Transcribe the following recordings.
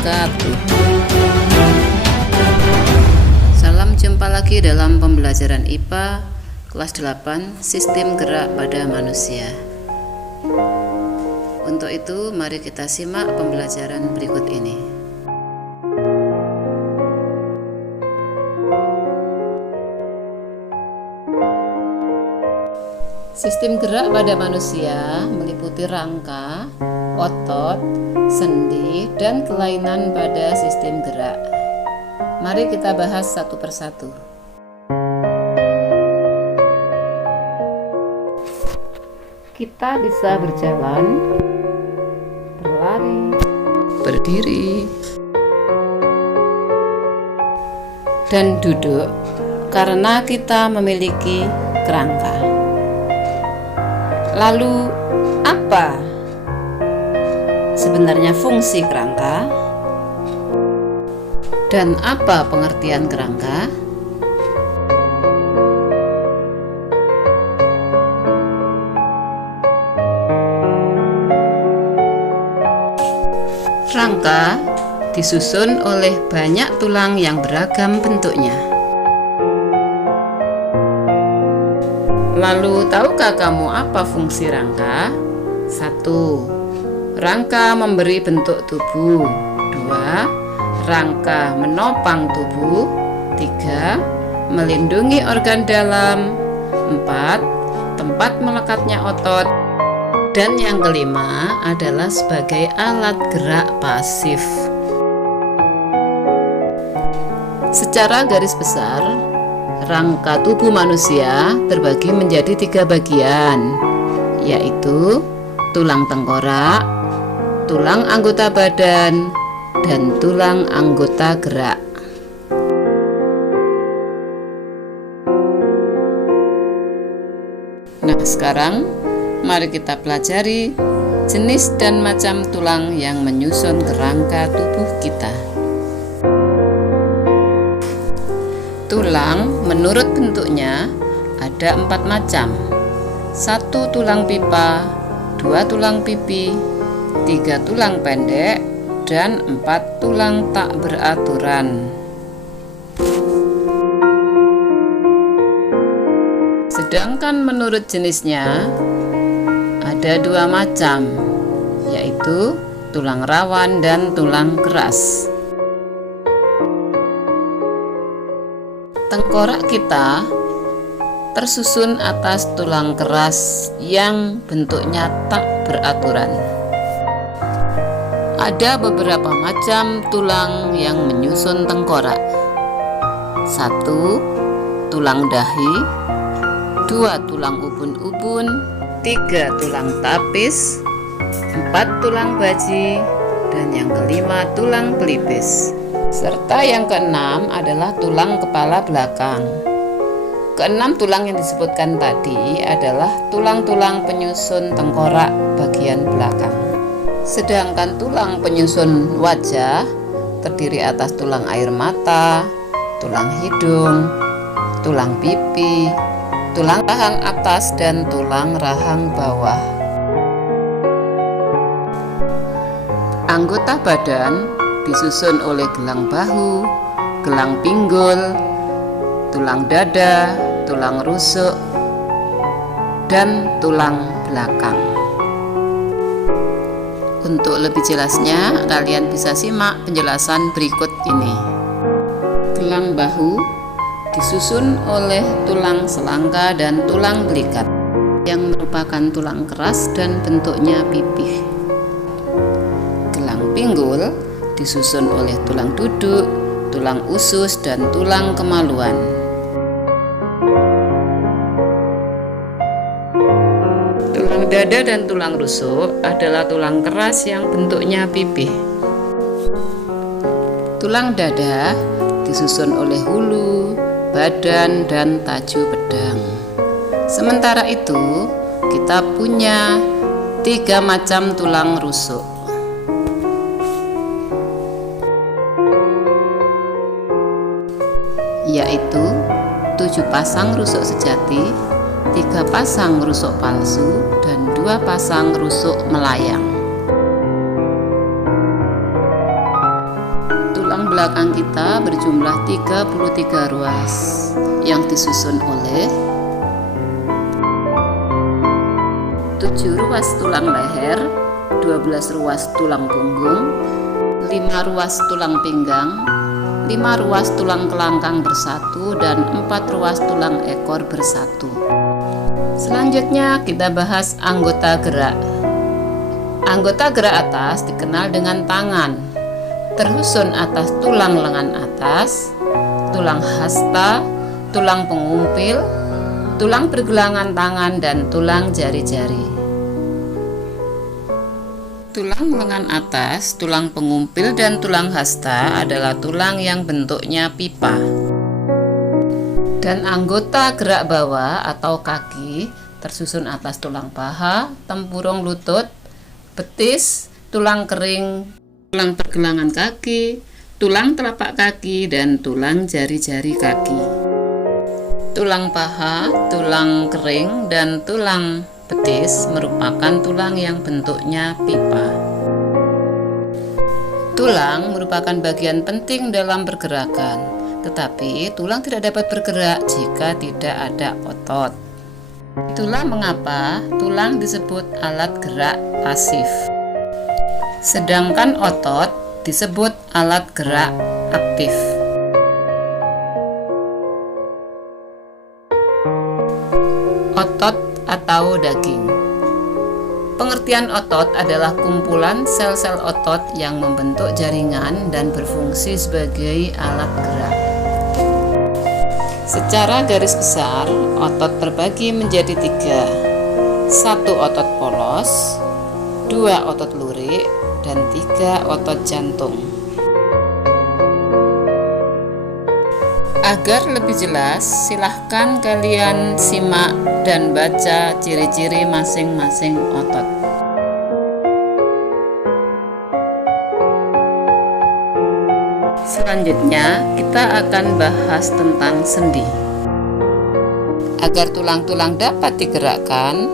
wabarakatuh. Salam jumpa lagi dalam pembelajaran IPA kelas 8 Sistem Gerak pada Manusia. Untuk itu, mari kita simak pembelajaran berikut ini. Sistem gerak pada manusia meliputi rangka, otot, sendi, dan kelainan pada sistem gerak. Mari kita bahas satu persatu. Kita bisa berjalan, berlari, berdiri, dan duduk karena kita memiliki kerangka. Lalu, apa sebenarnya fungsi kerangka? Dan apa pengertian kerangka? Rangka disusun oleh banyak tulang yang beragam bentuknya. Lalu, tahukah kamu apa fungsi rangka? 1. Rangka memberi bentuk tubuh. 2. Rangka menopang tubuh. 3. Melindungi organ dalam. 4. Tempat melekatnya otot. Dan yang kelima adalah sebagai alat gerak pasif. Secara garis besar, rangka tubuh manusia terbagi menjadi 3 bagian, yaitu tulang tengkorak, tulang anggota badan, dan tulang anggota gerak. Nah, sekarang mari kita pelajari jenis dan macam tulang yang menyusun kerangka tubuh kita. Tulang menurut bentuknya ada 4 macam. 1 tulang pipa, 2 tulang pipi, 3 tulang pendek, dan 4 tulang tak beraturan. Sedangkan menurut jenisnya ada 2 macam, yaitu tulang rawan dan tulang keras. Tengkorak kita tersusun atas tulang keras yang bentuknya tak beraturan. Ada beberapa macam tulang yang menyusun tengkorak. 1. Tulang dahi, 2 tulang ubun-ubun, 3 tulang tapis, 4 tulang baji, dan yang kelima tulang pelipis. Serta yang keenam adalah tulang kepala belakang. Keenam tulang yang disebutkan tadi adalah tulang-tulang penyusun tengkorak bagian belakang. Sedangkan tulang penyusun wajah terdiri atas tulang air mata, tulang hidung, tulang pipi, tulang rahang atas, dan tulang rahang bawah. Anggota badan disusun oleh gelang bahu, gelang pinggul, tulang dada, tulang rusuk, dan tulang belakang. Untuk lebih jelasnya, kalian bisa simak penjelasan berikut ini. Gelang bahu disusun oleh tulang selangka dan tulang belikat yang merupakan tulang keras dan bentuknya pipih. Gelang pinggul disusun oleh tulang duduk, tulang usus, dan tulang kemaluan. Tulang dada dan tulang rusuk adalah tulang keras yang bentuknya pipih. Tulang dada disusun oleh hulu, badan, dan taju pedang. Sementara itu, kita punya 3 macam tulang rusuk, yaitu 7 pasang rusuk sejati, 3 pasang rusuk palsu, dan 2 pasang rusuk melayang. belakang kita berjumlah 33 ruas yang disusun oleh 7 ruas tulang leher, 12 ruas tulang punggung, 5 ruas tulang pinggang, 5 ruas tulang kelangkang bersatu, dan 4 ruas tulang ekor bersatu. Selanjutnya kita bahas anggota gerak. Anggota gerak atas dikenal dengan tangan, tersusun atas tulang lengan atas, tulang hasta, tulang pengumpil, tulang pergelangan tangan, dan tulang jari-jari. Tulang lengan atas, tulang pengumpil, dan tulang hasta adalah tulang yang bentuknya pipa. Dan anggota gerak bawah atau kaki tersusun atas tulang paha, tempurung lutut, betis, tulang kering, tulang pergelangan kaki, tulang telapak kaki, dan tulang jari-jari kaki. Tulang paha, tulang kering, dan tulang betis merupakan tulang yang bentuknya pipa. Tulang merupakan bagian penting dalam pergerakan, tetapi tulang tidak dapat bergerak jika tidak ada otot. Itulah mengapa tulang disebut alat gerak pasif, sedangkan otot disebut alat gerak aktif. Otot atau daging. Pengertian otot adalah kumpulan sel-sel otot yang membentuk jaringan dan berfungsi sebagai alat gerak. Secara garis besar, otot terbagi menjadi 3. 1 otot polos, 2 otot lurik, dan 3 otot jantung. Agar lebih jelas, silahkan kalian simak dan baca ciri-ciri masing-masing otot. Selanjutnya, kita akan bahas tentang sendi. Agar tulang-tulang dapat digerakkan,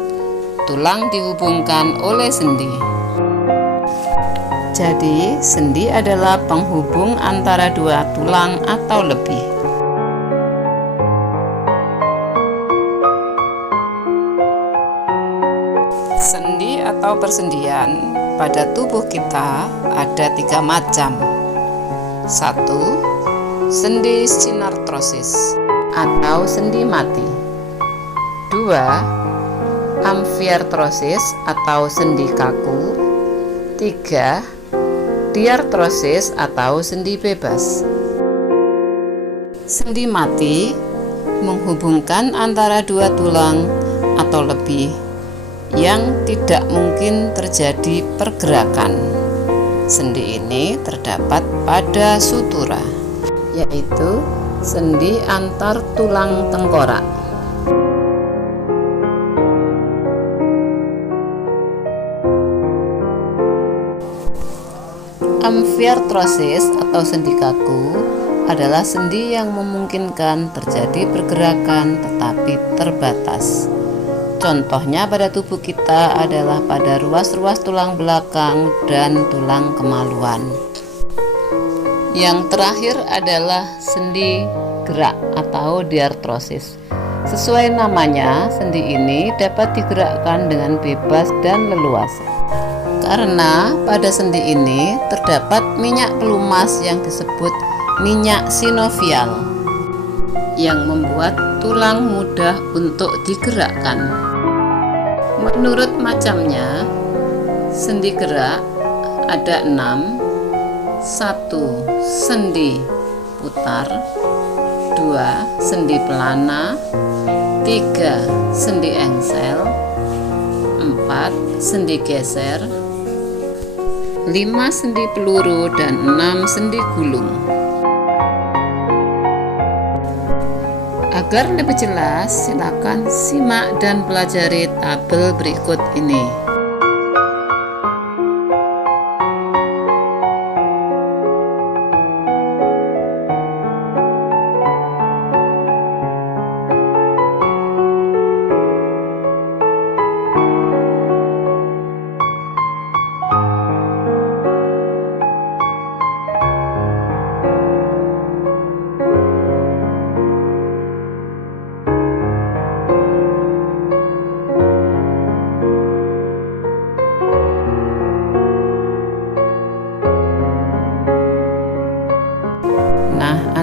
tulang dihubungkan oleh sendi. Jadi, sendi adalah penghubung antara dua tulang atau lebih. Sendi atau persendian pada tubuh kita ada 3 macam. 1. Sendi sinartrosis atau sendi mati. 2. Amfiartrosis atau sendi kaku. 3. Diartrosis atau sendi bebas. Sendi mati menghubungkan antara dua tulang atau lebih yang tidak mungkin terjadi pergerakan. Sendi ini terdapat pada sutura, yaitu sendi antar tulang tengkorak. Amfiartrosis atau sendi kaku adalah sendi yang memungkinkan terjadi pergerakan tetapi terbatas. Contohnya pada tubuh kita adalah pada ruas-ruas tulang belakang dan tulang kemaluan. Yang terakhir adalah sendi gerak atau diartrosis. Sesuai namanya, sendi ini dapat digerakkan dengan bebas dan leluasa. Karena pada sendi ini terdapat minyak pelumas yang disebut minyak sinovial yang membuat tulang mudah untuk digerakkan. Menurut macamnya, sendi gerak ada 6. 1. Sendi putar, 2. Sendi pelana, 3. Sendi engsel, 4. Sendi geser, 5. Sendi peluru, dan 6. Sendi gulung. Agar lebih jelas, silakan simak dan pelajari tabel berikut ini.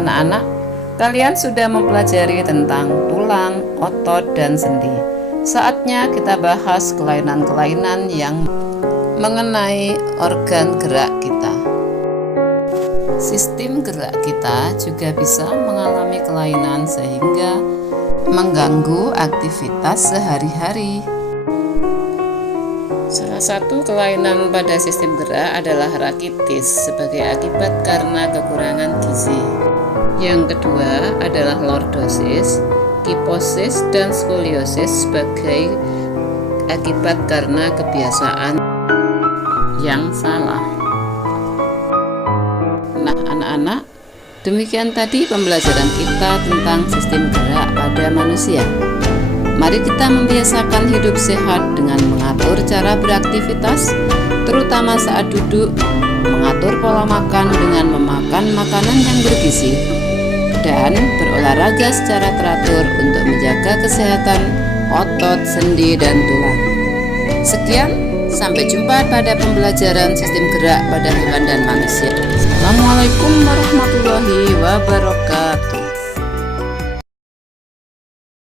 Anak-anak, kalian sudah mempelajari tentang tulang, otot, dan sendi. Saatnya kita bahas kelainan-kelainan yang mengenai organ gerak kita. Sistem gerak kita juga bisa mengalami kelainan sehingga mengganggu aktivitas sehari-hari. Salah satu kelainan pada sistem gerak adalah rakitis sebagai akibat karena kekurangan gizi. Yang kedua adalah lordosis, kiposis, dan skoliosis sebagai akibat karena kebiasaan yang salah. Nah, anak-anak, demikian tadi pembelajaran kita tentang sistem gerak pada manusia. Mari kita membiasakan hidup sehat dengan mengatur cara beraktivitas, terutama saat duduk, mengatur pola makan dengan memakan makanan yang bergizi, dan berolahraga secara teratur untuk menjaga kesehatan otot, sendi, dan tulang. Sekian, sampai jumpa pada pembelajaran sistem gerak pada hewan dan manusia. Assalamualaikum warahmatullahi wabarakatuh.